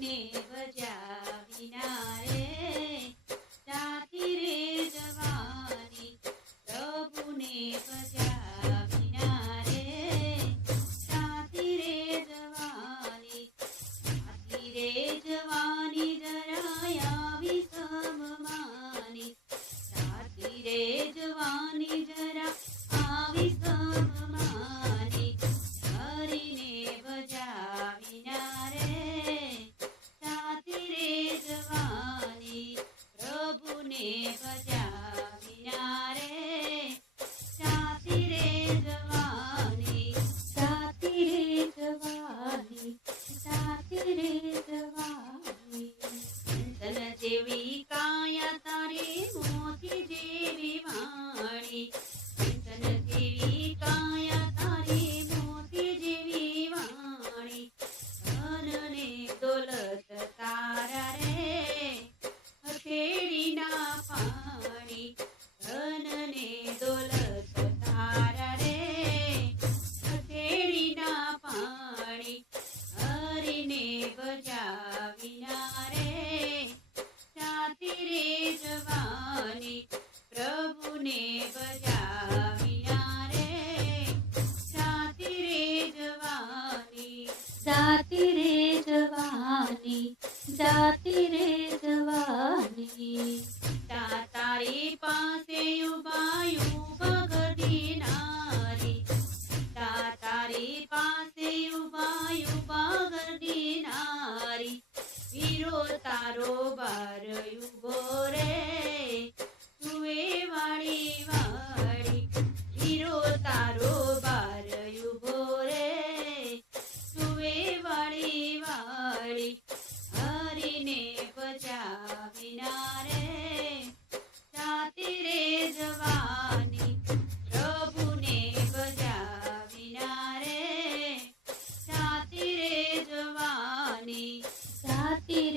રે વજા વિના ધન જેવી કાયા તારી મોતી જેવી વાણી. ધન કર્યા વિના રે જાતિ રે જવાની પ્રભુને બજા વિના રે જાતિ રે જવાની જાતિ રે જવાની જાતિ રે તારો બાર ઊભો રે જુએ વાળી વાળી હીરો તારો બાર ઊભો રે જુએ વાળી વાળી હરીને બચાવી નારે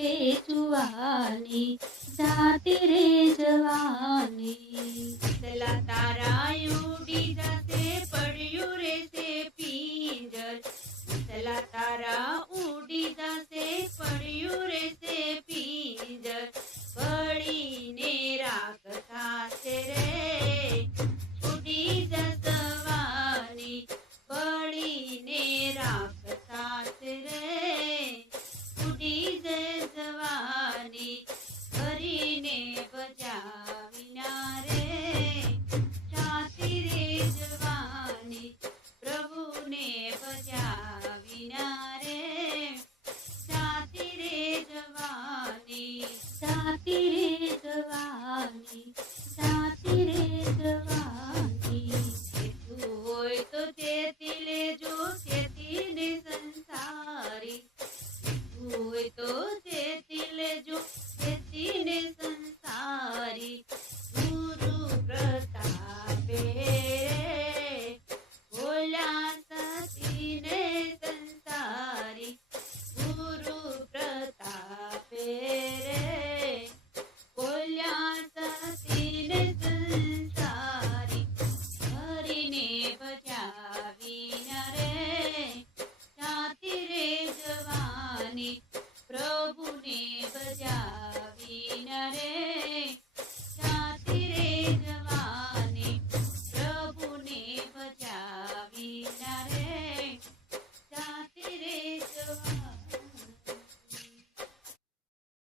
చేచువాలి జాతిరే